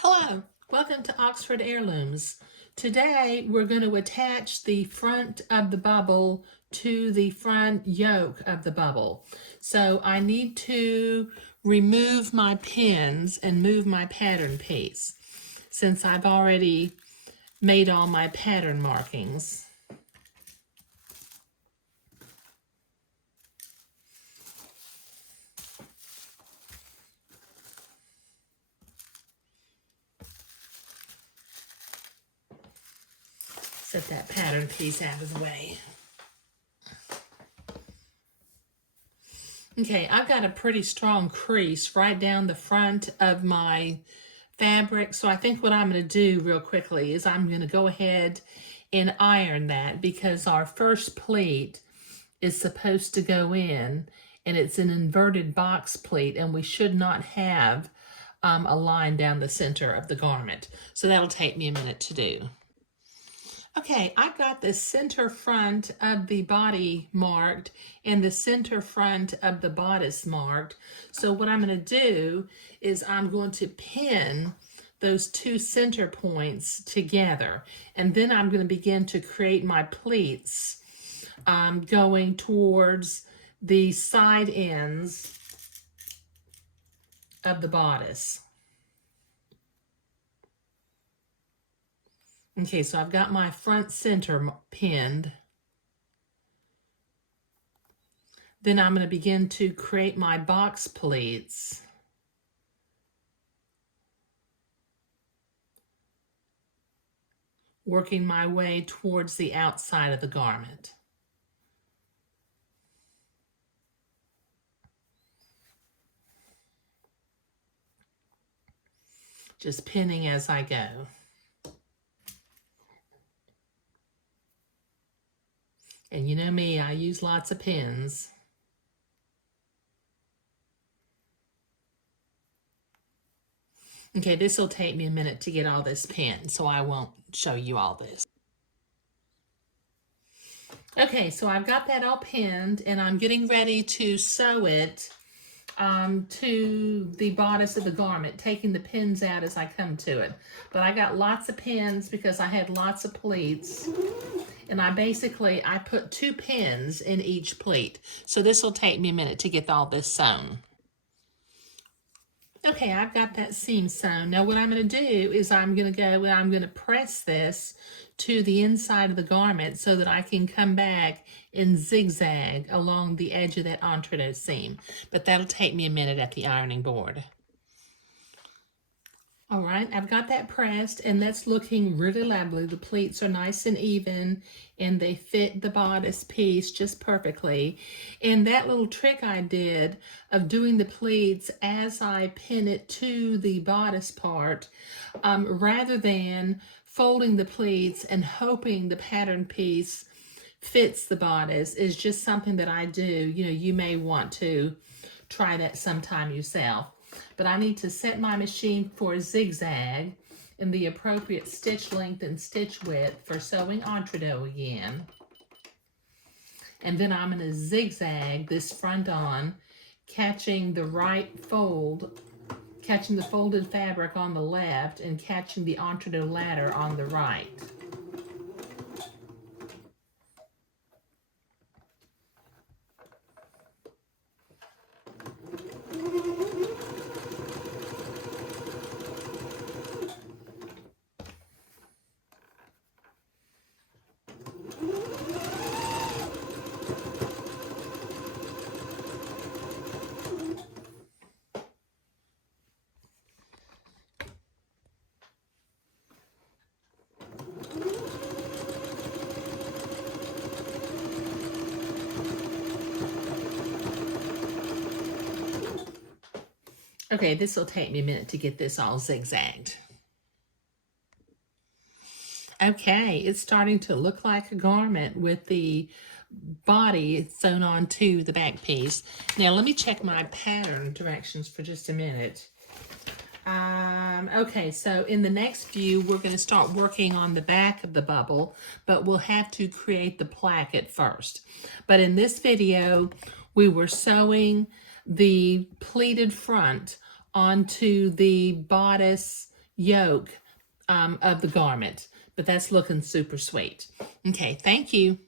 Hello, welcome to Oxford Heirlooms. Today we're going to attach the front of the bubble to the front yoke of the bubble. So I need to remove my pins and move my pattern piece since I've already made all my pattern markings. Set that pattern piece out of the way. Okay, I've got a pretty strong crease right down the front of my fabric. So I think what I'm going to do real quickly is I'm going to go ahead and iron that because our first pleat is supposed to go in and it's an inverted box pleat and we should not have a line down the center of the garment. So that'll take me a minute to do. Okay, I've got the center front of the body marked and the center front of the bodice marked. So what I'm going to do is I'm going to pin those two center points together. And then I'm going to begin to create my pleats going towards the side ends of the bodice. Okay, so I've got my front center pinned. Then I'm going to begin to create my box pleats. Working my way towards the outside of the garment. Just pinning as I go. And you know me, I use lots of pins. Okay, this will take me a minute to get all this pinned, so I won't show you all this. Okay, so I've got that all pinned, and I'm getting ready to sew it to the bodice of the garment, taking the pins out as I come to it. But I got lots of pins because I had lots of pleats. And I put 2 pins in each pleat. So this will take me a minute to get all this sewn. Okay, I've got that seam sewn. Now what I'm going to do is I'm going to go and I'm going to press this to the inside of the garment so that I can come back and zigzag along the edge of that entre-deux seam. But that'll take me a minute at the ironing board. All right, I've got that pressed and that's looking really lovely. The pleats are nice and even and they fit the bodice piece just perfectly. And that little trick I did of doing the pleats as I pin it to the bodice part, rather than folding the pleats and hoping the pattern piece fits the bodice, is just something that I do. You know, you may want to try that sometime yourself. But I need to set my machine for a zigzag in the appropriate stitch length and stitch width for sewing entre-deux again. And then I'm going to zigzag this front on, catching the right fold, catching the folded fabric on the left and catching the entre-deux ladder on the right. Okay, this will take me a minute to get this all zigzagged. Okay, it's starting to look like a garment with the body sewn onto the back piece. Now let me check my pattern directions for just a minute. Okay, so in the next view, we're going to start working on the back of the bubble, but we'll have to create the placket first. But in this video, we were sewing the pleated front onto the bodice yoke of the garment. But that's looking super sweet. Okay, thank you.